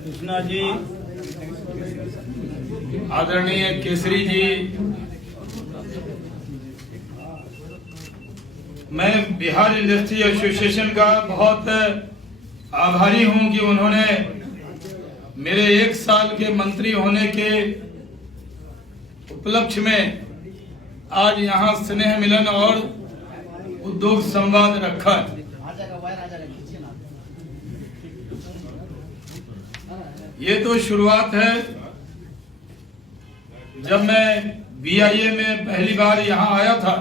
कृष्णा जी, आदरणीय केसरी जी, मैं Bihar industry association का बहुत आभारी हूं कि उन्होंने मेरे 1 साल के मंत्री होने के उपलक्ष्य में आज यहां स्नेह मिलन और उद्योग संवाद रखा। ये तो शुरुआत है। जब मैं BIA में पहली बार यहाँ आया था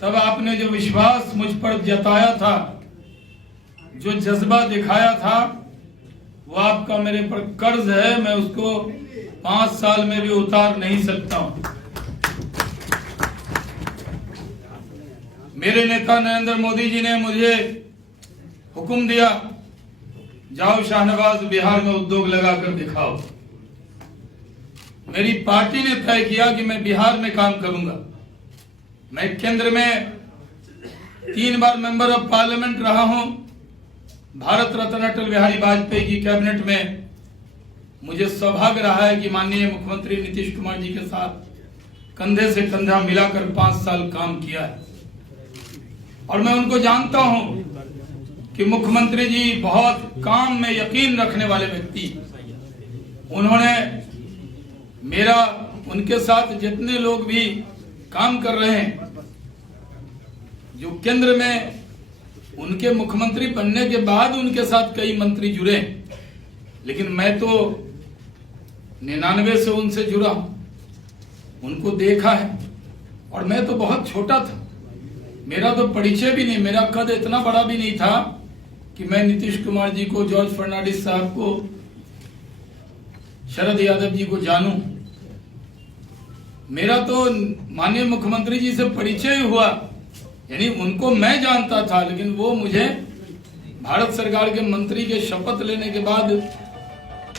तब आपने जो विश्वास मुझ पर जताया था, जो जज्बा दिखाया था, वो आपका मेरे पर कर्ज है। मैं उसको 5 साल में भी उतार नहीं सकता हूँ। मेरे नेता नरेंद्र मोदी जी ने मुझे हुक्म दिया, जाओ शाहनवाज, बिहार में उद्योग लगाकर दिखाओ। मेरी पार्टी ने तय किया कि मैं बिहार में काम करूंगा। मैं केंद्र में 3 बार मेंबर ऑफ पार्लियामेंट रहा हूं। भारत रत्न अटल बिहारी वाजपेयी की कैबिनेट में मुझे सौभाग्य रहा है कि माननीय मुख्यमंत्री नीतीश कुमार जी के साथ कंधे से कंधा मिलाकर 5 साल काम किया है। और मैं उनको जानता हूं कि मुख्यमंत्री जी बहुत काम में यकीन रखने वाले व्यक्ति। उन्होंने मेरा, उनके साथ जितने लोग भी काम कर रहे हैं, जो केंद्र में उनके मुख्यमंत्री बनने के बाद उनके साथ कई मंत्री जुड़े, लेकिन मैं तो 99 से उनसे जुड़ा हूं, उनको देखा है। और मैं तो बहुत छोटा था, मेरा तो परिचय भी नहीं, मेरा कद इतना बड़ा भी नहीं था कि मैं नीतीश कुमार जी को, जॉर्ज फर्नांडिस साहब को, शरद यादव जी को जानूं। मेरा तो माननीय मुख्यमंत्री जी से परिचय हुआ, यानी उनको मैं जानता था, लेकिन वो मुझे भारत सरकार के मंत्री के शपथ लेने के बाद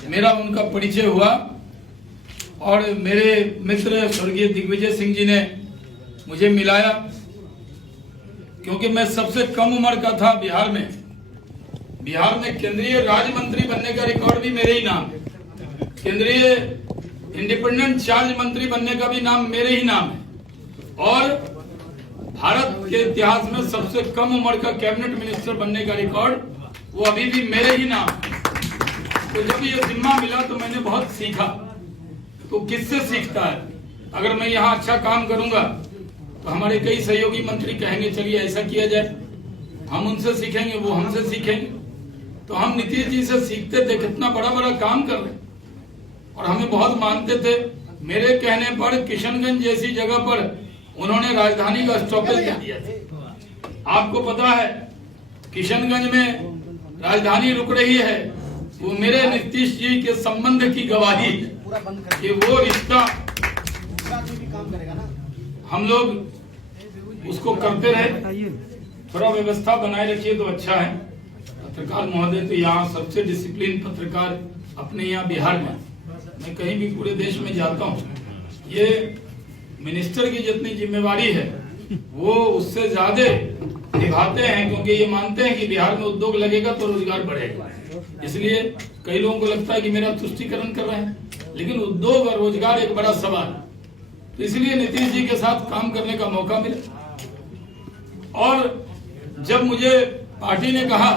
मेरा उनका परिचय हुआ। और मेरे मित्र स्वर्गीय दिग्विजय सिंह जी ने मुझे मिलाया, क्योंकि मैं सबसे कम उम्र का था बिहार में। बिहार में केंद्रीय राज्य मंत्री बनने का रिकॉर्ड भी मेरे ही नाम, केंद्रीय इंडिपेंडेंट चार्ज मंत्री बनने का भी नाम मेरे ही नाम है, और भारत के इतिहास में सबसे कम उम्र का कैबिनेट मिनिस्टर बनने का रिकॉर्ड वो अभी भी मेरे ही नाम है। तो जब ये जिम्मा मिला तो मैंने बहुत सीखा। तो किससे सीखता है? अगर मैं यहाँ अच्छा काम करूंगा तो हमारे कई सहयोगी मंत्री कहेंगे चलिए ऐसा किया जाए, हम उनसे सीखेंगे, वो हमसे सीखेंगे। तो हम नीतीश जी से सीखते थे, कितना बड़ा बड़ा काम कर रहे, और हमें बहुत मानते थे। मेरे कहने पर किशनगंज जैसी जगह पर उन्होंने राजधानी का स्टॉपेज दे दिया था। आपको पता है किशनगंज में राजधानी रुक रही है, वो मेरे नीतीश जी के संबंध की गवाही कि वो रिश्ता हम लोग उसको करते रहे। थोड़ा व्यवस्था बनाए रखिए तो अच्छा है। पत्रकार महोदय तो यहाँ सबसे डिसिप्लिन पत्रकार अपने यहाँ बिहार में, मैं कहीं भी पूरे देश में जाता हूँ, ये मिनिस्टर की जितनी जिम्मेवारी है वो उससे ज्यादा निभाते हैं, क्योंकि ये मानते हैं कि बिहार में उद्योग लगेगा तो रोजगार बढ़ेगा। इसलिए कई लोगों को लगता है कि मेरा तुष्टीकरण कर रहे हैं, लेकिन उद्योग और रोजगार एक बड़ा सवाल। तो इसलिए नीतीश जी के साथ काम करने का मौका मिला। और जब मुझे पार्टी ने कहा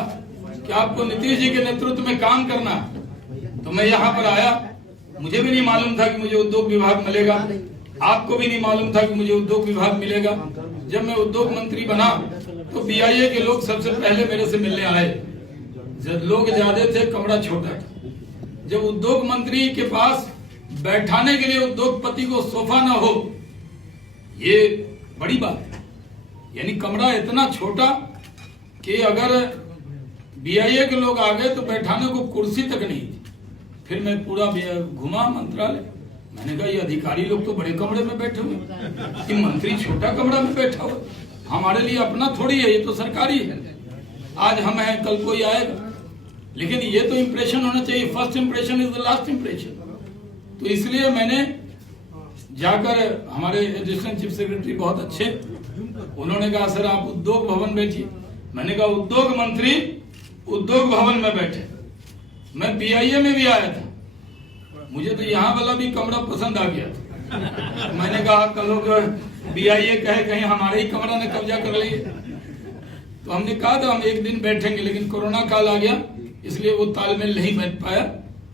कि आपको नीतीश जी के नेतृत्व में काम करना, तो मैं यहाँ पर आया। मुझे भी नहीं मालूम था कि मुझे उद्योग विभाग मिलेगा, आपको भी नहीं मालूम था कि मुझे उद्योग विभाग मिलेगा। जब मैं उद्योग मंत्री बना तो BIA के लोग सबसे पहले मेरे से मिलने आए। जब लोग ज्यादा थे, कमरा छोटा था। जब उद्योग मंत्री के पास बैठाने के लिए उद्योगपति को सोफा ना हो, ये बड़ी बात है। यानी कमरा इतना छोटा कि अगर BIA के लोग आ गए तो बैठाने को कुर्सी तक नहीं थी। फिर मैं पूरा घुमा मंत्रालय, मैंने कहा ये अधिकारी लोग तो बड़े कमरे में बैठे हुए, कि मंत्री छोटा कमरा में बैठा हुआ। हमारे लिए अपना थोड़ी है, ये तो सरकारी है। आज हम हैं, कल कोई आएगा, लेकिन ये तो इम्प्रेशन होना चाहिए। First impression is the last impression. तो इसलिए मैंने जाकर, हमारे एडिशनल चीफ सेक्रेटरी बहुत अच्छे, उन्होंने कहा सर आप उद्योग भवन बैठिए। मैंने कहा उद्योग मंत्री उद्योग भवन में बैठे। मैं BIA में भी आया था, मुझे तो यहाँ वाला भी कमरा पसंद आ गया था। मैंने कहा कल लोग BIA कहे कहीं हमारे ही कमरा ने कब्जा कर लिए, तो हमने कहा था हम एक दिन बैठेंगे, लेकिन कोरोना काल आ गया, इसलिए वो तालमेल नहीं बैठ पाया।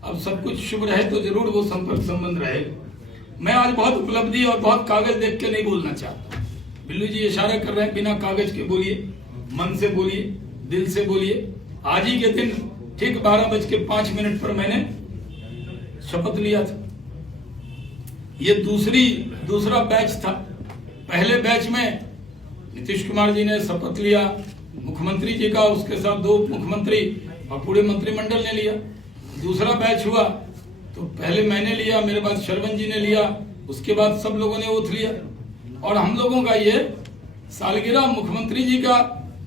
अब सब कुछ शुभ रहे तो जरूर वो संपर्क संबंध रहेगा। मैं आज बहुत उपलब्धि और बहुत कागज देख के नहीं बोलना चाहता। बिल्लू जी इशारा कर रहे हैं, बिना कागज के बोलिए, मन से बोलिए, दिल से बोलिए। आज ही के दिन ठीक 12:05 पर मैंने शपथ लिया था। ये दूसरा बैच था। पहले बैच में नीतीश कुमार जी ने शपथ लिया, मुख्यमंत्री जी का, उसके साथ 2 मुख्यमंत्री और पूरे मंत्रिमंडल ने लिया। दूसरा बैच हुआ तो पहले मैंने लिया, मेरे बाद शरवण जी ने लिया, उसके बाद सब लोगों ने ओथ लिया। और हम लोगों का ये सालगिरह मुख्यमंत्री जी का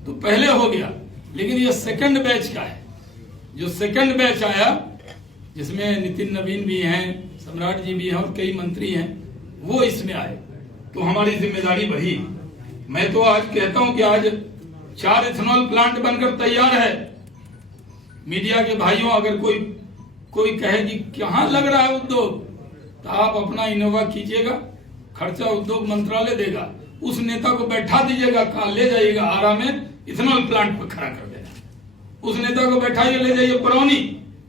तो पहले हो गया, लेकिन ये सेकंड बैच का है। जो सेकंड बैच आया, जिसमें नितिन नवीन भी हैं, सम्राट जी भी हैं और कई मंत्री हैं, वो इसमें आए, तो हमारी जिम्मेदारी बढ़ी। मैं तो आज कहता हूं कि आज 4 इथेनॉल प्लांट बनकर तैयार है। मीडिया के भाइयों, अगर कोई कहे कि कहाँ लग रहा है उद्योग, तो आप अपना इनोवा कीजिएगा, खर्चा उद्योग मंत्रालय देगा, उस नेता को बैठा दीजिएगा, कहाँ ले जाइएगा, आरा में इथेनॉल प्लांट पर खड़ा कर देना। उस नेता को बैठाइए, ले जाइए परौनी,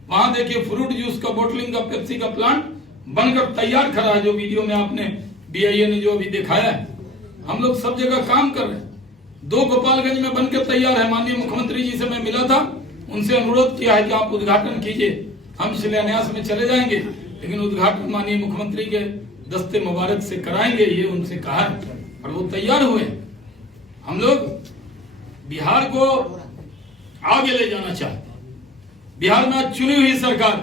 वहां देखिए फ्रूट जूस का, बोटलिंग का, पेप्सी का प्लांट बनकर तैयार खड़ा है, जो वीडियो में आपने BIA ने जो अभी दिखाया है। हम लोग सब जगह काम कर रहे हैं। 2 गोपालगंज में बनकर तैयार है। माननीय मुख्यमंत्री जी से मैं मिला था, उनसे अनुरोध किया है कि आप उद्घाटन कीजिए, हम शिलान्यास में चले जाएंगे, लेकिन उद्घाटन माननीय मुख्यमंत्री के दस्ते मुबारक से कराएंगे, ये उनसे कहा है और वो तैयार हुए। हम लोग बिहार को आगे ले जाना चाहते हैं। बिहार में आज चुनी हुई सरकार,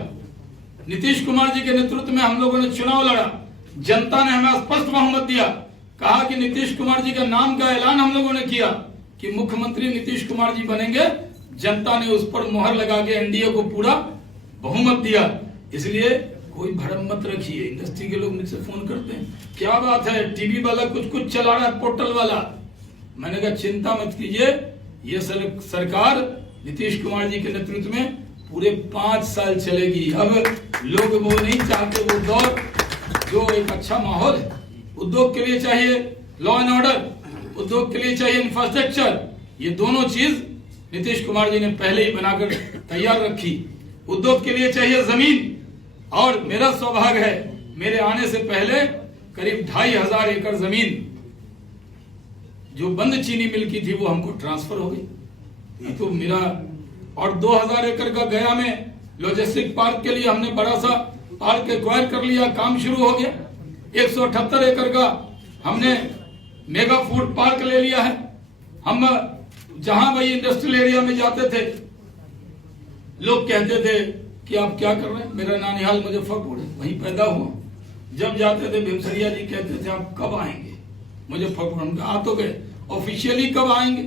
नीतीश कुमार जी के नेतृत्व में हम लोगों ने चुनाव लड़ा, जनता ने हमें स्पष्ट बहुमत दिया, कहा कि नीतीश कुमार जी का नाम का ऐलान हम लोगों ने किया कि मुख्यमंत्री नीतीश कुमार जी बनेंगे। जनता ने उस पर मोहर लगा के NDA को पूरा बहुमत दिया। इसलिए कोई भरम मत रखिए। इंडस्ट्री के लोग मुझसे फोन करते हैं, क्या बात है, टीवी वाला कुछ चला रहा है, पोर्टल वाला। मैंने कहा चिंता मत कीजिए, ये सरकार नीतीश कुमार जी के नेतृत्व में पूरे 5 साल चलेगी। अब लोग वो नहीं चाहते, वो दौर जो एक अच्छा माहौल है। उद्योग के लिए चाहिए लॉ एंड ऑर्डर, उद्योग के लिए चाहिए इंफ्रास्ट्रक्चर, ये दोनों चीज नीतीश कुमार जी ने पहले ही बनाकर तैयार रखी। उद्योग के लिए चाहिए जमीन, और मेरा सौभाग्य है, मेरे आने से पहले करीब 2500 एकड़ जमीन जो बंद चीनी मिल की थी वो हमको ट्रांसफर हो गई। ये तो मेरा, और 2000 एकड़ का गया में लॉजिस्टिक पार्क के लिए हमने बड़ा सा पार्क एक्वायर कर लिया, काम शुरू हो गया। 178 एकड़ का हमने मेगा फूड पार्क ले लिया है। हम जहां भाई इंडस्ट्रियल एरिया में जाते थे, लोग कहते थे कि आप क्या कर रहे हैं, मेरा नानिहाल मुजफ्फरपुर है, वहीं पैदा हुआ। जब जाते थे भीमसरिया जी कहते थे आप कब आएंगे मुजफ्फरपुर, हम आ तो गए, ऑफिशियली कब आएंगे,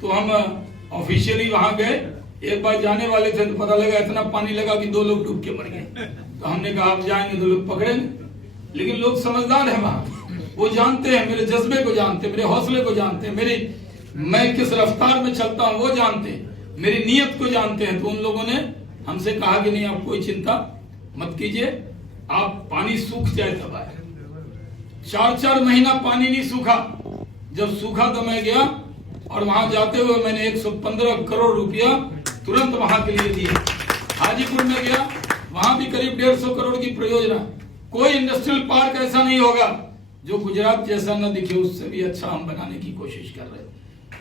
तो हम ऑफिशियली वहां गए। एक बार जाने वाले थे तो पता लगा इतना पानी लगा कि 2 लोग डूब के मर गए। तो हमने कहा आप जाएंगे तो लोग पकड़ेंगे, लेकिन लोग समझदार है वहां, वो जानते हैं, मेरे जज्बे को जानते हैं, मेरे हौसले को जानते हैं, मैं किस रफ्तार में चलता हूं वो जानते हैं, मेरी नीयत को जानते हैं। तो उन लोगों ने हमसे कहा कि नहीं, आप कोई चिंता मत कीजिए, आप पानी सूख जाए तब आए। 4-4 महीना पानी नहीं सूखा। जब सूखा तो मैं गया, और वहां जाते हुए मैंने 115 करोड़ रुपया तुरंत वहां के लिए दिए। हाजीपुर में गया, वहां भी करीब 150 करोड़ की परियोजना। कोई इंडस्ट्रियल पार्क ऐसा नहीं होगा जो गुजरात जैसा न दिखे, उससे भी अच्छा हम बनाने की कोशिश कर रहे हैं।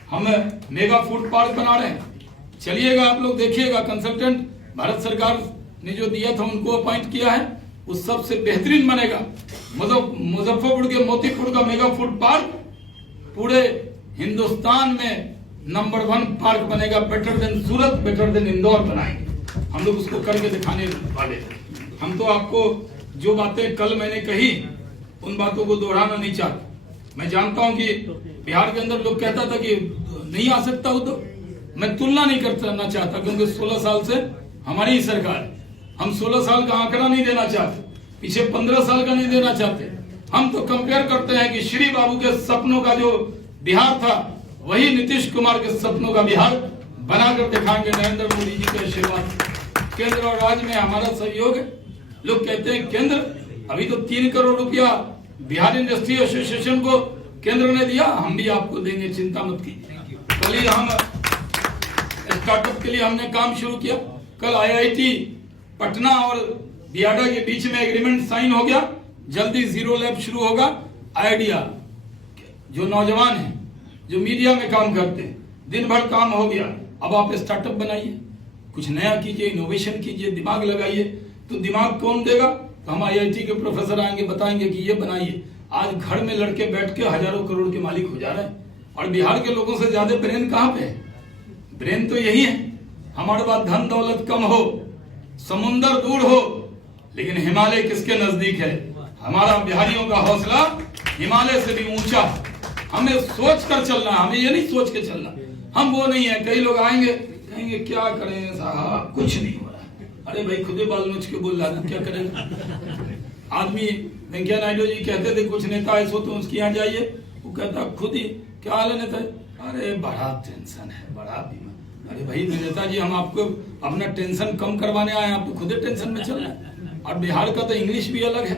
हम मेगा फूड पार्क बना रहे हैं, चलिएगा आप लोग देखिएगा। कंसल्टेंट भारत सरकार ने जो दिया था उनको अपॉइंट किया है, वो सबसे बेहतरीन बनेगा। मुजफ्फरपुर के मोतीपुर का मेगा फूड पार्क पूरे हिंदुस्तान में नंबर 1 पार्क बनेगा। बेटर देन सूरत, बेटर देन इंदौर बनाएंगे हम लोग, उसको करके दिखाने वाले। हम तो आपको जो बातें कल मैंने कही उन बातों को दोहराना नहीं चाहता। मैं जानता हूं कि बिहार के अंदर लोग कहता था कि नहीं आ सकता हो, तो मैं तुलना नहीं करना चाहता, क्योंकि 16 साल से हमारी ही सरकार है। हम 16 साल का आंकड़ा नहीं देना चाहते, पीछे 15 साल का नहीं देना चाहते। हम तो कंपेयर करते हैं कि श्री बाबू के सपनों का जो बिहार था, वही नीतीश कुमार के सपनों का बिहार बनाकर दिखाएंगे नरेंद्र मोदी जी के आशीर्वाद। केंद्र और राज्य में हमारा सहयोग है। लोग कहते हैं केंद्र, अभी तो 3 करोड़ रुपया बिहार इंडस्ट्री एसोसिएशन को केंद्र ने दिया, हम भी आपको देंगे, चिंता मत कीजिए। कल ही हम स्टार्टअप के लिए हमने काम शुरू किया। कल IIT पटना और बियाडा के बीच में एग्रीमेंट साइन हो गया, जल्दी जीरो लैब शुरू होगा। आइडिया जो नौजवान हैं, जो मीडिया में काम करते हैं, दिन भर काम हो गया, अब आप स्टार्टअप बनाइए, कुछ नया कीजिए, इनोवेशन कीजिए, दिमाग लगाइए। तो दिमाग कौन देगा? तो हम IIT के प्रोफेसर आएंगे, बताएंगे कि ये बनाइए। आज घर में लड़के बैठ के हजारों करोड़ के मालिक हो जा रहे हैं, और बिहार के लोगों से ज्यादा ब्रेन कहाँ पे है? ब्रेन तो यही है। हमारे पास धन दौलत कम हो, समुंदर दूर हो, लेकिन हिमालय किसके नजदीक है? हमारा बिहारियों का हौसला हिमालय से भी ऊंचा। हमें सोच कर चलना, हमें ये नहीं सोच के चलना। हम वो नहीं है। कई लोग आएंगे, कहेंगे क्या करें साहब, कुछ नहीं हो रहा। अरे भाई, खुदे बाल नोच के बोल रहा था, क्या करेगा आदमी? वेंकैया नायडू जी कहते थे कुछ नेता ऐसो तो उसके यहाँ जाइए, वो कहता खुद ही क्या हाल है नेता? अरे बड़ा टेंशन है, बड़ा बीमा। अरे भाई नेताजी, हम आपको अपना टेंशन कम करवाने आए, आप तो खुद टेंशन में चल रहे हैं। और बिहार का तो इंग्लिश भी अलग है,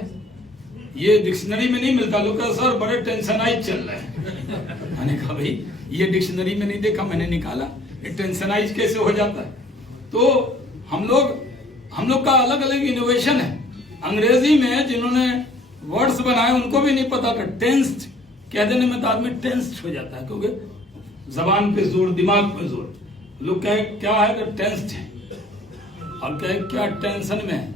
ये डिक्शनरी में नहीं मिलता। लोग सर बड़े टेंशनाइज चल रहे हैं। मैंने कहा भाई ये डिक्शनरी में नहीं देखा, मैंने निकाला, ये टेंशनाइज कैसे हो जाता है? तो हम लोग का अलग अलग इनोवेशन है। अंग्रेजी में जिन्होंने वर्ड्स बनाए उनको भी नहीं पता था। टेंस्ड कह देने में तो आदमी टेंस्ड हो जाता है, क्योंकि जबान पे जोर, दिमाग पे जोर। लोग कहे क्या है कि टेंस्ड है, और कहे क्या टेंशन में है।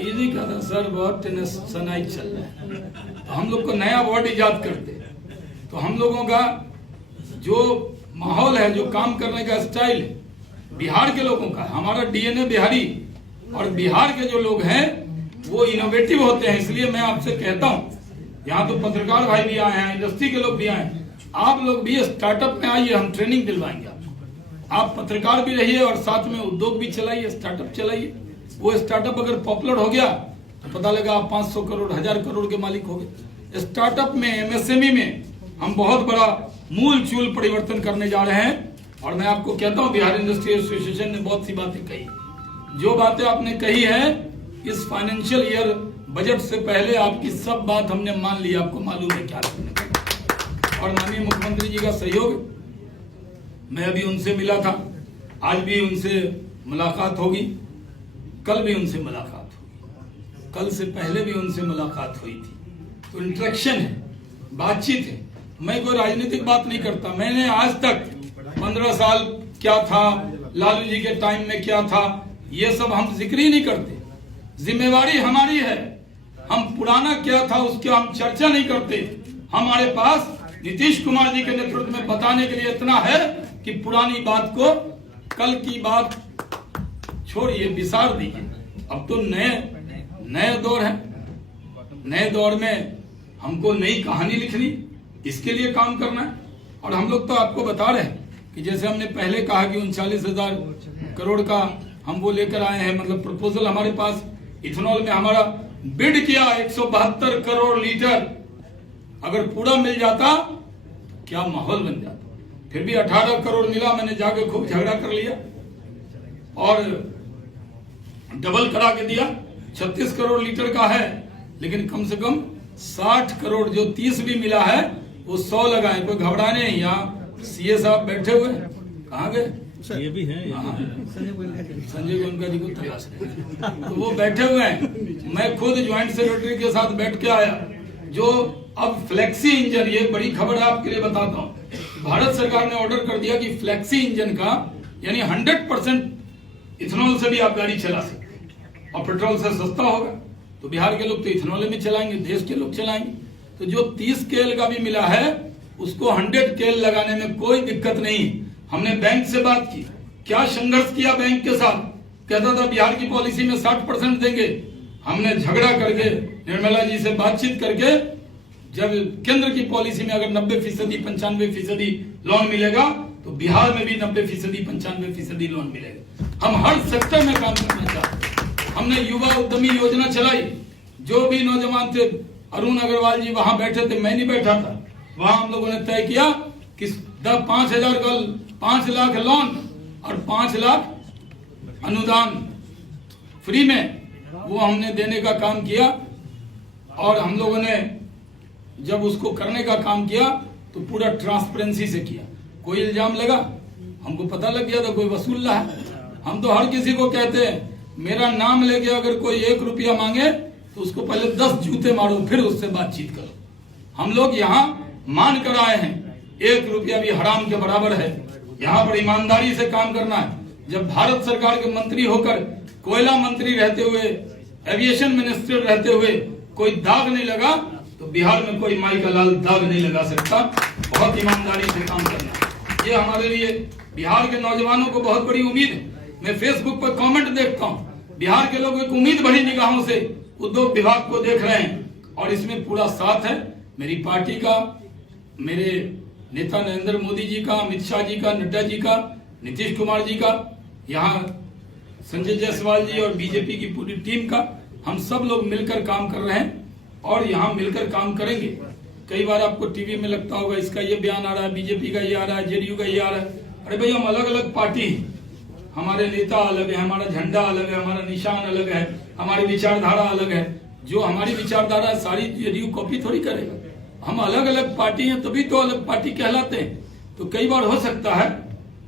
इजी कहा सर बहुत टेंशनाइज चल रहा है। तो हम लोग को नया वर्ड इजाद करते। तो हम लोगों का जो माहौल है, जो काम करने का स्टाइल है, बिहार के लोगों का, हमारा DNA बिहारी, और बिहार के जो लोग हैं वो इनोवेटिव होते हैं। इसलिए मैं आपसे कहता हूँ, यहाँ तो पत्रकार भाई भी आए हैं, इंडस्ट्री के लोग भी आए हैं, आप लोग भी स्टार्टअप में आइए, हम ट्रेनिंग दिलवाएंगे आपको। आप पत्रकार भी रहिए और साथ में उद्योग भी चलाइए, स्टार्टअप चलाइए। वो स्टार्टअप अगर पॉपुलर हो गया तो पता लगा आप 500 करोड़ 1000 करोड़ के मालिक हो गए। स्टार्टअप में, MSME में हम बहुत बड़ा मूल चूल परिवर्तन करने जा रहे हैं। और मैं आपको कहता हूँ, बिहार इंडस्ट्री एसोसिएशन ने बहुत सी बातें कही। जो बातें आपने कही है, इस फाइनेंशियल ईयर बजट से पहले आपकी सब बात हमने मान ली। आपको मालूम है क्या करने का। और माननीय मुख्यमंत्री जी का सहयोग, मैं अभी उनसे मिला था, आज भी उनसे मुलाकात होगी, कल भी उनसे मुलाकात होगी, कल से पहले भी उनसे मुलाकात हुई थी। तो इंटरेक्शन है, बातचीत है। मैं कोई राजनीतिक बात नहीं करता। मैंने आज तक 15 साल क्या था, लालू जी के टाइम में क्या था, ये सब हम जिक्र ही नहीं करते। जिम्मेवारी हमारी है, हम पुराना क्या था उसकी हम चर्चा नहीं करते। हमारे पास नीतीश कुमार जी के नेतृत्व में बताने के लिए इतना है कि पुरानी बात को, कल की बात छोड़िए, विसार दीजिए। अब तो नए दौर है, नए दौर में हमको नई कहानी लिखनी, इसके लिए काम करना है। और हम लोग तो आपको बता रहे हैं कि जैसे हमने पहले कहा कि 39,000 करोड़ का हम वो लेकर आए हैं, मतलब प्रपोजल हमारे पास। इथेनॉल में हमारा बिड किया 172 करोड़ लीटर, अगर पूरा मिल जाता क्या माहौल बन जाता। फिर भी 18 करोड़ मिला, मैंने जाके खूब झगड़ा कर लिया और डबल करा के दिया। 36 करोड़ लीटर का है, लेकिन कम से कम 60 करोड़, जो 30 भी मिला है वो 100 लगाए। कोई घबराने नहीं। यहाँ CA साहब बैठे हुए, कहाँ गए? ये भी है, संजय गोयनका जी को तलाश है, तो वो बैठे हुए हैं। मैं खुद ज्वाइंट सेक्रेटरी के साथ बैठ के आया। जो अब फ्लेक्सी इंजन, ये बड़ी खबर आपके लिए बताता हूँ, भारत सरकार ने ऑर्डर कर दिया कि फ्लेक्सी इंजन का, यानी 100% इथेनॉल से भी आप गाड़ी चला सकते हैं और पेट्रोल से सस्ता होगा। तो बिहार के लोग तो इथेनॉल में चलाएंगे, देश के लोग चलाएंगे। तो जो 30 KL का भी मिला है उसको 100 KL लगाने में कोई दिक्कत नहीं। हमने बैंक से बात की, क्या संघर्ष किया बैंक के साथ। कहता था बिहार की पॉलिसी में 60% देंगे। हमने झगड़ा करके निर्मला जी से बातचीत करके, जब केंद्र की पॉलिसी में अगर 90% 95% लोन मिलेगा तो बिहार में भी 90% 95% लोन मिलेगा। हम हर सेक्टर में काम करना चाहते हैं। हमने युवा उद्यमी योजना चलाई। जो भी नौजवान थे, अरुण अग्रवाल जी वहां बैठे थे, मैं नहीं बैठा था। वहां हम लोगों ने तय किया कि 5 लाख लोन और 5 लाख अनुदान फ्री में वो हमने देने का काम किया। और हम लोगों ने जब उसको करने का काम किया तो पूरा ट्रांसपेरेंसी से किया। कोई इल्जाम लगा, हमको पता लग गया था कोई वसूल रहा है। हम तो हर किसी को कहते हैं, मेरा नाम लेके अगर कोई 1 रुपया मांगे तो उसको पहले 10 जूते मारो, फिर उससे बातचीत करो। हम लोग यहाँ मान कर आए हैं, 1 रुपया भी हराम के बराबर है। यहाँ पर ईमानदारी से काम करना है। जब भारत सरकार के मंत्री होकर, कोयला मंत्री रहते हुए, एविएशन मिनिस्टर रहते हुए कोई दाग नहीं लगा, तो बिहार में कोई माई का लाल दाग नहीं लगा सकता। बहुत ईमानदारी से काम करना, ये हमारे लिए बिहार के नौजवानों को बहुत बड़ी उम्मीद है। मैं फेसबुक पर कमेंट देखता हूँ, बिहार के लोग एक उम्मीद भरी निगाहों से उद्योग विभाग को देख रहे हैं और इसमें पूरा साथ है मेरी पार्टी का, मेरे नेता नरेंद्र मोदी जी का, अमित शाह जी का, नड्डा जी का, नीतीश कुमार जी का, यहाँ संजय जायसवाल जी और बीजेपी की पूरी टीम का। हम सब लोग मिलकर काम कर रहे हैं और यहाँ मिलकर काम करेंगे। कई बार आपको टीवी में लगता होगा इसका ये बयान आ रहा है, बीजेपी का ये आ रहा है, जेडीयू का ये आ रहा है। अरे भाई, हम अलग अलग पार्टी हैं, हमारे नेता अलग है, हमारा झंडा अलग है, हमारा निशान अलग है, हमारी विचारधारा अलग है। जो हमारी विचारधारा है सारी जेडीयू कॉपी थोड़ी करेगा। हम अलग अलग पार्टी हैं, तभी तो अलग पार्टी कहलाते हैं। तो कई बार हो सकता है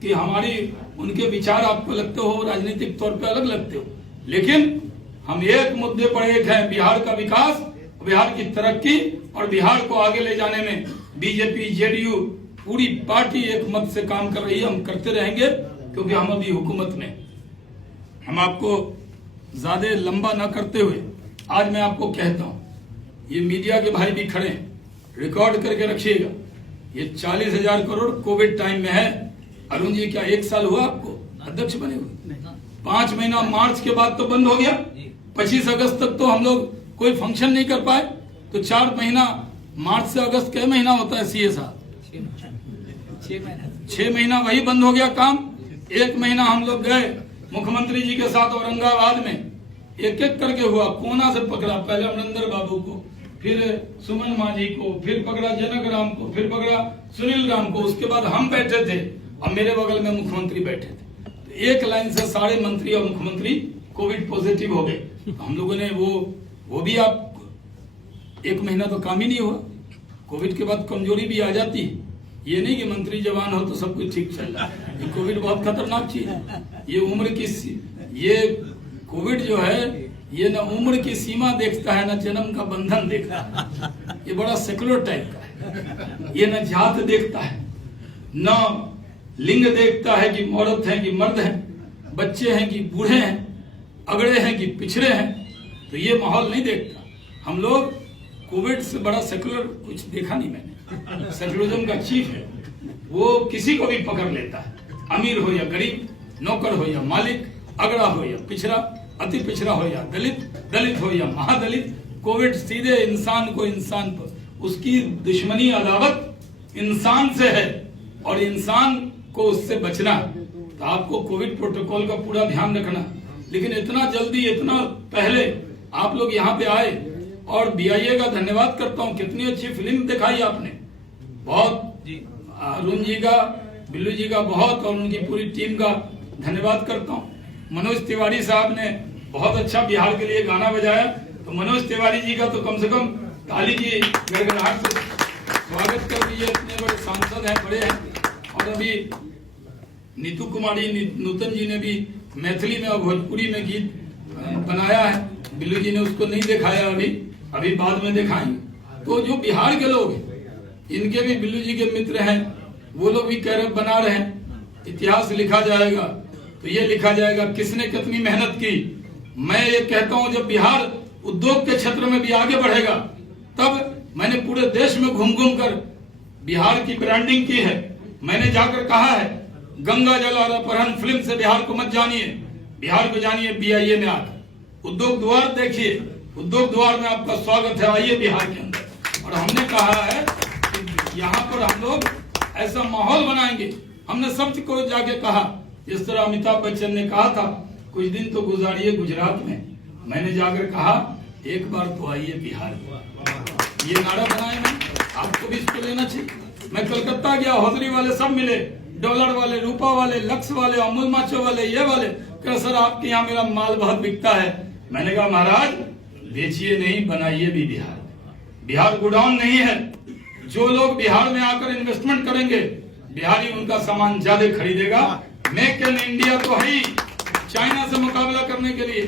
कि हमारी उनके विचार आपको लगते हो, राजनीतिक तौर पे अलग लगते हो, लेकिन हम एक मुद्दे पर एक हैं, बिहार का विकास, बिहार की तरक्की और बिहार को आगे ले जाने में बीजेपी जेडीयू पूरी पार्टी एक मत से काम कर रही है। हम करते रहेंगे क्योंकि हम अभी हुकूमत में। हम आपको ज्यादा लंबा न करते हुए आज मैं आपको कहता हूं, ये मीडिया के भाई भी खड़े हैं, रिकॉर्ड करके रखिएगा। ये 40,000 करोड़ कोविड टाइम में है। अरुण जी, क्या 1 साल हुआ आपको अध्यक्ष बने हुए? 5 महीना मार्च के बाद तो बंद हो गया। 25 अगस्त तक तो हम लोग कोई फंक्शन नहीं कर पाए। तो 4 महीना, मार्च से अगस्त क्या महीना होता है सीए साहब? 6 महीना वही बंद हो गया काम। 1 महीना हम लोग गए मुख्यमंत्री जी के साथ औरंगाबाद में, एक एक करके हुआ, कोना से पकड़ा, पहले अमरिंदर बाबू को, फिर सुमन माझी को, फिर पकड़ा जनक राम को, फिर पकड़ा सुनील राम को। उसके बाद हम बैठे थे और मेरे बगल में मुख्यमंत्री बैठे थे। तो एक लाइन से सारे मंत्री और मुख्यमंत्री कोविड पॉजिटिव हो गए। हम लोगों ने वो भी, आप 1 महीना तो काम ही नहीं हुआ। कोविड के बाद कमजोरी भी आ जाती है। ये नहीं कि मंत्री जवान हो तो सब कुछ ठीक चल रहा है। ये कोविड बहुत खतरनाक चीज है। ये उम्र की, ये कोविड जो है, ये न उम्र की सीमा देखता है, न जन्म का बंधन देखता है। ये बड़ा सेकुलर टाइप का है। ये न जात देखता है, न लिंग देखता है कि औरत है कि मर्द है, बच्चे हैं कि बूढ़े हैं, अगड़े हैं कि पिछड़े हैं। तो ये माहौल नहीं देखता। हम लोग कोविड से बड़ा सेकुलर कुछ देखा नहीं मैंने। सेकुलरिज्म का चीफ है, वो किसी को भी पकड़ लेता है, अमीर हो या गरीब, नौकर हो या मालिक, अगड़ा हो या पिछड़ा, अति पिछड़ा हो या दलित, दलित हो या महादलित। कोविड सीधे इंसान को, इंसान पर, उसकी दुश्मनी अदावत इंसान से है और इंसान को उससे बचना। तो आपको कोविड प्रोटोकॉल का पूरा ध्यान रखना। लेकिन इतना जल्दी, इतना पहले आप लोग यहाँ पे आए, और बीआईए का धन्यवाद करता हूँ, कितनी अच्छी फिल्म दिखाई आपने। बहुत अरुण जी का, बिल्लू जी का बहुत, और उनकी पूरी टीम का धन्यवाद करता हूँ। मनोज तिवारी साहब ने बहुत अच्छा बिहार के लिए गाना बजाया। तो मनोज तिवारी जी का तो कम से कम ताली की गड़गड़ाहट से स्वागत कर दीजिए। इतने बड़े सांसद हैं, बड़े हैं। और अभी नीतू कुमारी, नूतन जी ने भी मैथिली में और भोजपुरी में गीत बनाया है। बिल्लू जी ने उसको नहीं दिखाया, अभी बाद में दिखाएंगे। तो जो बिहार के लोग हैं, इनके भी, बिल्लू जी के मित्र हैं, वो लोग भी कह रहे, बना रहे हैं। इतिहास लिखा जाएगा तो ये लिखा जाएगा किसने कितनी मेहनत की। मैं ये कहता हूँ, जब बिहार उद्योग के क्षेत्र में भी आगे बढ़ेगा, तब मैंने पूरे देश में घूम घूम कर बिहार की ब्रांडिंग की है। मैंने जाकर कहा है, गंगा जल और अपहरण फिल्म से बिहार को मत जानिए, बिहार को जानिए बीआईए में आकर। उद्योग द्वार देखिए, उद्योग द्वार में आपका स्वागत है, आइए बिहार के अंदर। और हमने कहा है कि यहाँ पर हम लोग ऐसा माहौल बनाएंगे। हमने सबको जाके कहा, जिस तरह अमिताभ बच्चन ने कहा था, कुछ दिन तो गुजारिए गुजरात में, मैंने जाकर कहा, एक बार तो आइए बिहार में। ये नारा बनाए मैं, आपको भी इसको लेना चाहिए। मैं कलकत्ता गया, हौजरी वाले सब मिले, डॉलर वाले, रुपा वाले, लक्स वाले, अमूल माचो वाले, ये वाले कह सर आपके यहाँ मेरा माल बहुत बिकता है। मैंने कहा महाराज बेचिए नहीं, बनाइए भी बिहार। बिहार गोडाउन नहीं है। जो लोग बिहार में आकर इन्वेस्टमेंट करेंगे, बिहारी उनका सामान ज्यादा खरीदेगा। मेक इन इंडिया तो है ही चाइना से मुकाबला करने के लिए,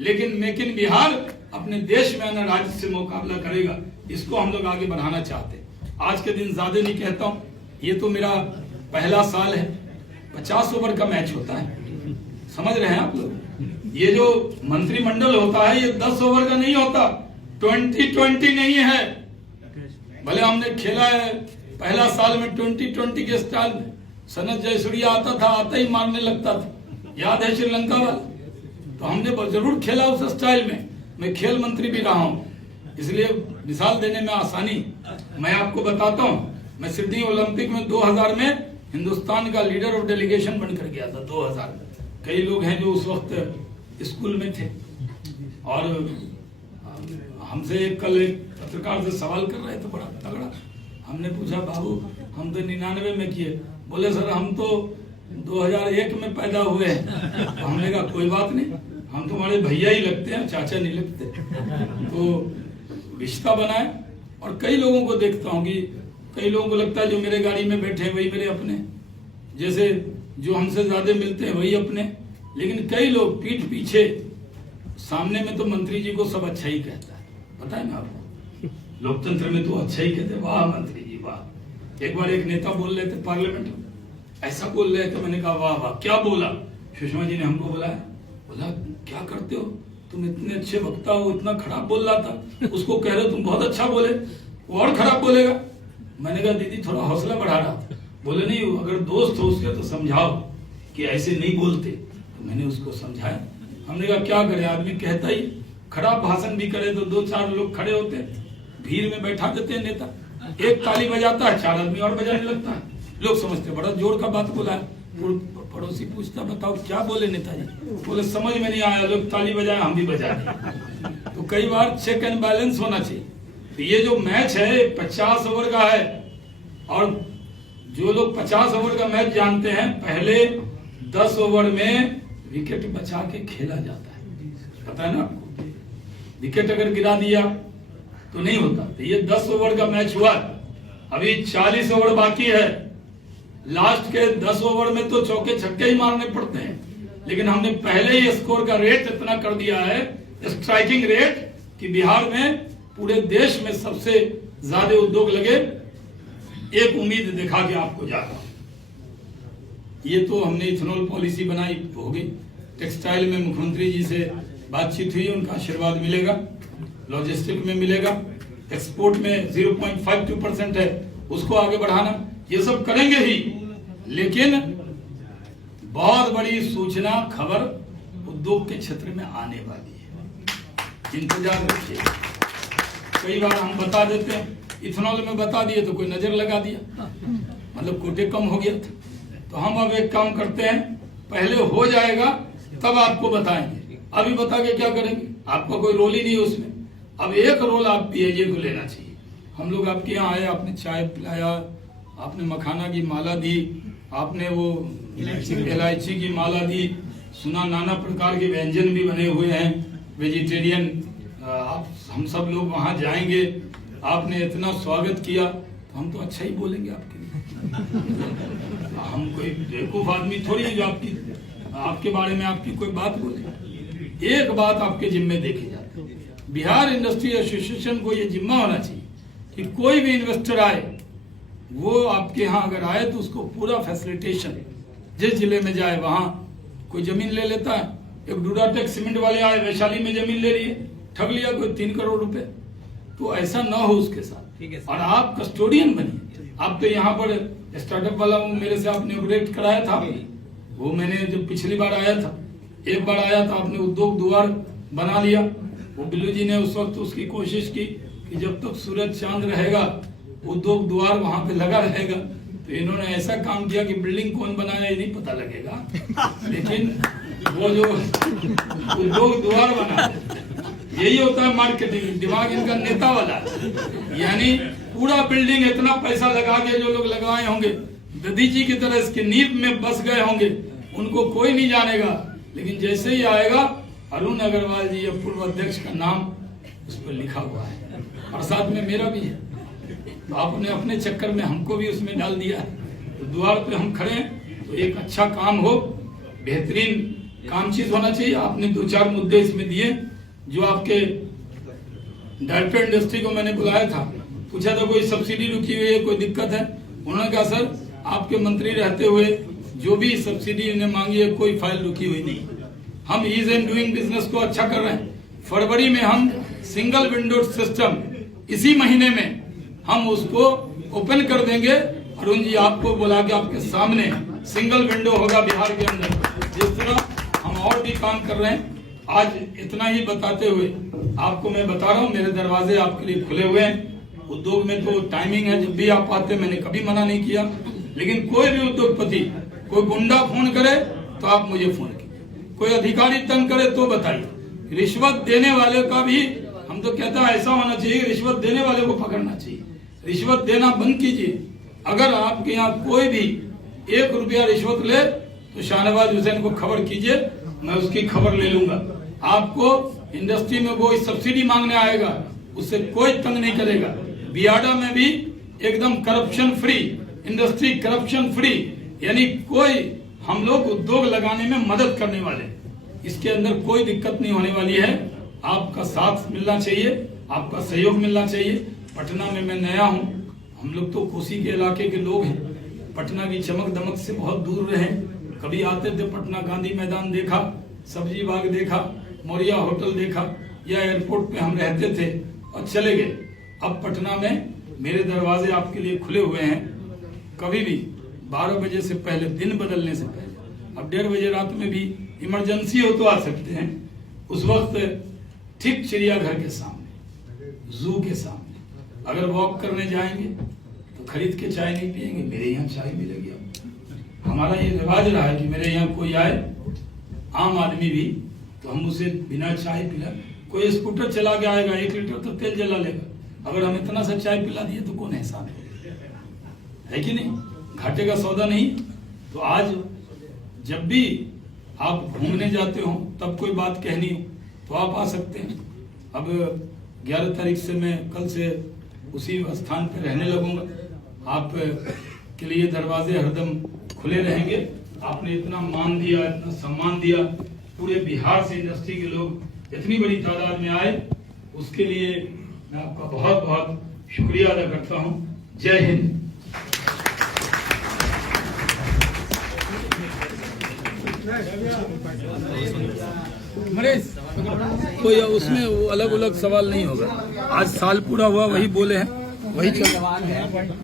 लेकिन मेक इन बिहार अपने देश में अन्य राज्य से मुकाबला करेगा। इसको हम लोग आगे बढ़ाना चाहते हैं। आज के दिन ज्यादा नहीं कहता हूँ, ये तो मेरा पहला साल है। 50 ओवर का मैच होता है, समझ रहे हैं आप लोग। ये जो मंत्रिमंडल होता है ये 10 ओवर का नहीं होता, 20-20 नहीं है। भले हमने खेला है पहला साल में 20-20 के स्टाइल में, सनत जयसूर्या आता था, आता ही मारने लगता था, याद है श्रीलंका वाला। तो हमने जरूर खेला उस स्टाइल में। मैं खेल मंत्री भी रहा हूं, इसलिए मिसाल देने में आसानी। मैं आपको बताता हूं, मैं सिडनी ओलंपिक में 2000 में हिंदुस्तान का लीडर ऑफ डेलीगेशन बनकर गया था। 2000 में कई लोग हैं जो उस वक्त स्कूल में थे, और हमसे कल एक पत्रकार से सवाल कर रहे थे बड़ा तगड़ा। हमने पूछा बाबू हम तो 99 में किए। बोले सर हम तो 2001 में पैदा हुए हैं। तो हमने कहा कोई बात नहीं, हम तुम्हारे भैया ही लगते हैं, चाचा नहीं लगते। तो रिश्ता बनाए। और कई लोगों को देखता हूँ कि कई लोगों को लगता है जो मेरे गाड़ी में बैठे हैं वही मेरे अपने, जैसे जो हमसे ज्यादा मिलते हैं वही अपने। लेकिन कई लोग पीठ पीछे, सामने में तो मंत्री जी को सब अच्छा ही कहता है, पता है ना आपको। लोकतंत्र में तो अच्छा ही कहते, वाह मंत्री जी वाह। एक बार एक नेता बोल रहे थे पार्लियामेंट में, ऐसा बोल रहे थे, मैंने कहा वाह वाह। क्या बोला? सुषमा जी ने हमको बुलाया, बोला क्या करते हो तुम, इतने अच्छे वक्ता हो, इतना खराब बोल रहा था, उसको कह रहे हो तुम बहुत अच्छा बोले, वो और खराब बोलेगा। मैंने कहा दीदी थोड़ा हौसला बढ़ा रहा था। बोले नहीं, अगर दोस्त हो उसके तो समझाओ कि ऐसे नहीं बोलते। तो मैंने उसको समझाया। हमने कहा क्या करे, आदमी कहता ही, खराब भाषण भी करे तो 2-4 लोग खड़े होते, भीड़ में बैठा देते हैं नेता। एक ताली बजाता है, 4 आदमी और बजाने लगता है। लोग समझते बड़ा जोर का बात बोला है। पड़ोसी पूछता बताओ क्या बोले नेताजी? बोले समझ में नहीं आया, लोग ताली बजाए हम भी बजाए। तो कई बार चेक एंड बैलेंस होना चाहिए। तो ये जो मैच है 50 ओवर का है, और जो लोग 50 ओवर का मैच जानते हैं, पहले 10 ओवर में विकेट बचा के खेला जाता है, पता है ना आपको। विकेट अगर गिरा दिया तो नहीं होता। तो ये 10 ओवर का मैच हुआ, अभी 40 ओवर बाकी है। लास्ट के 10 ओवर में तो चौके छक्के ही मारने पड़ते हैं, लेकिन हमने पहले ही स्कोर का रेट इतना कर दिया है, स्ट्राइकिंग रेट, कि बिहार में पूरे देश में सबसे ज्यादा उद्योग लगे। एक उम्मीद दिखा के आपको जाता हूं, ये तो हमने इथेनॉल पॉलिसी बनाई हो गई। टेक्सटाइल में मुख्यमंत्री जी से बातचीत हुई, उनका आशीर्वाद मिलेगा। लॉजिस्टिक में मिलेगा। एक्सपोर्ट में 0.52% है, उसको आगे बढ़ाना, ये सब करेंगे ही। लेकिन बहुत बड़ी सूचना खबर उद्योग के क्षेत्र में आने वाली है, इंतजार रखिए। कई बार हम बता देते हैं, इथेनॉल में बता दिए तो कोई नजर लगा दिया, मतलब कोटे कम हो गया था। तो हम अब एक काम करते हैं, पहले हो जाएगा तब आपको बताएंगे। अभी बता के क्या करेंगे, आपका कोई रोल ही नहीं है उसमें। अब एक रोल आप पीएजे को लेना चाहिए। हम लोग आपके यहाँ आए, आपने चाय पिलाया, आपने मखाना की माला दी, आपने वो इलायची की माला दी, सुना नाना प्रकार के व्यंजन भी बने हुए हैं वेजिटेरियन। आप हम सब लोग वहाँ जाएंगे, आपने इतना स्वागत किया, तो हम तो अच्छा ही बोलेंगे आपके लिए। हम कोई बेवकूफ आदमी थोड़ी है जो आपके बारे में आपकी कोई बात बोले। एक बात आपके जिम्मे देखी जाती है, बिहार इंडस्ट्री एसोसिएशन को ये जिम्मा होना चाहिए कि कोई भी इन्वेस्टर आए, वो आपके यहाँ अगर आए तो उसको पूरा फैसिलिटेशन, जिस जिले में जाए वहाँ कोई जमीन ले लेता है। एक डूडाटेक सीमेंट वाले आए, वैशाली में जमीन ले लिए, ठग लिया कोई 3 करोड़ रुपए। तो ऐसा ना हो उसके साथ। और आप कस्टोडियन बनिए। आप तो यहाँ पर स्टार्टअप वाला मेरे से आपने अपडेट कराया था, वो मैंने जब पिछली बार आया था, एक बार आया था, आपने उद्योग द्वार बना लिया। वो बिल्लू जी ने उस वक्त उसकी कोशिश की कि जब तक सूरज चांद रहेगा उद्योग द्वार वहां पे लगा रहेगा। तो इन्होंने ऐसा काम किया कि बिल्डिंग कौन बनाया ये नहीं पता लगेगा, लेकिन वो जो उद्योग द्वार बना, यही होता है मार्केटिंग। दिमाग इनका नेता वाला है, यानी पूरा बिल्डिंग इतना पैसा लगा के जो लोग लगाए होंगे दधी जी की तरह इसके नींव में बस गए होंगे, उनको कोई नहीं जानेगा, लेकिन जैसे ही आएगा अरुण अग्रवाल जी या पूर्व अध्यक्ष का नाम उस पर लिखा हुआ है और साथ में मेरा भी है। तो आपने अपने चक्कर में हमको भी उसमें डाल दिया है। तो द्वार पे हम खड़े हैं, तो एक अच्छा काम हो, बेहतरीन काम चीज होना चाहिए। आपने 2-4 मुद्दे इसमें दिए। जो आपके डायरेक्टर इंडस्ट्री को मैंने बुलाया था, पूछा था कोई सब्सिडी रुकी हुई है, कोई दिक्कत है? उन्होंने कहा सर आपके मंत्री रहते हुए जो भी सब्सिडी इन्हें मांगी है कोई फाइल रुकी हुई नहीं। हम ईज एंड डूइंग बिजनेस को अच्छा कर रहे हैं। फरवरी में हम सिंगल विंडो सिस्टम इसी महीने में हम उसको ओपन कर देंगे। अरुण जी आपको बुला के आपके सामने सिंगल विंडो होगा बिहार के अंदर। जिस तरह हम और भी काम कर रहे हैं, आज इतना ही बताते हुए आपको मैं बता रहा हूँ, मेरे दरवाजे आपके लिए खुले हुए हैं। उद्योग में तो टाइमिंग है, जब भी आप आते, मैंने कभी मना नहीं किया। लेकिन कोई भी उद्योगपति, कोई गुंडा फोन करे तो आप मुझे फोन कीजिए, कोई अधिकारी तंग करे तो बताइए। रिश्वत देने वाले का भी हम तो कहते हैं ऐसा होना चाहिए, रिश्वत देने वाले को पकड़ना चाहिए। रिश्वत देना बंद कीजिए। अगर आपके यहाँ कोई भी 1 रुपया रिश्वत ले तो शाहनवाज हुसैन को खबर कीजिए, मैं उसकी खबर ले लूंगा। आपको इंडस्ट्री में कोई सब्सिडी मांगने आएगा, उससे कोई तंग नहीं करेगा। बियाडा में भी एकदम corruption free industry, corruption free, यानी कोई हम लोग उद्योग लगाने में मदद करने वाले, इसके अंदर कोई दिक्कत नहीं होने वाली है। आपका साथ मिलना चाहिए, आपका सहयोग मिलना चाहिए। पटना में मैं नया हूँ, हम लोग तो कोसी के इलाके के लोग हैं, पटना की चमक दमक से बहुत दूर रहे। कभी आते थे पटना, गांधी मैदान देखा, सब्जी बाग देखा, मौर्या होटल देखा, या एयरपोर्ट पे हम रहते थे और चले गए। अब पटना में मेरे दरवाजे आपके लिए खुले हुए हैं। कभी भी 12 बजे से पहले, दिन बदलने से पहले, अब 1:30 बजे रात में भी इमरजेंसी हो तो आ सकते हैं। उस वक्त ठीक चिड़ियाघर के सामने, जू के सामने अगर वॉक करने जाएंगे तो खरीद के चाय नहीं पियेंगे, मेरे यहाँ चाय मिलेगी। हमारा ये रिवाज रहा है कि मेरे यहाँ कोई आए, आम आदमी भी, तो हम उसे बिना चाय पिला, कोई स्कूटर चला के आएगा 1 लीटर तो तेल जला लेगा, अगर हम इतना सा चाय पिला दिए तो कौन एहसान है कि नहीं? घाटे का सौदा नहीं। तो आज जब भी आप घूमने जाते हो, तब कोई बात कहनी हो तो आप आ सकते हैं। अब 11 तारीख से मैं कल से उसी स्थान पर रहने लगूंगा। आप के लिए दरवाजे हरदम खुले रहेंगे। आपने इतना मान दिया, इतना सम्मान दिया, पूरे बिहार से इंडस्ट्री के लोग इतनी बड़ी तादाद में आए, उसके लिए मैं आपका बहुत बहुत शुक्रिया अदा करता हूं। जय हिंद। कोई उसमें वो अलग अलग सवाल नहीं होगा। आज साल पूरा हुआ, वही बोले हैं, वही चल।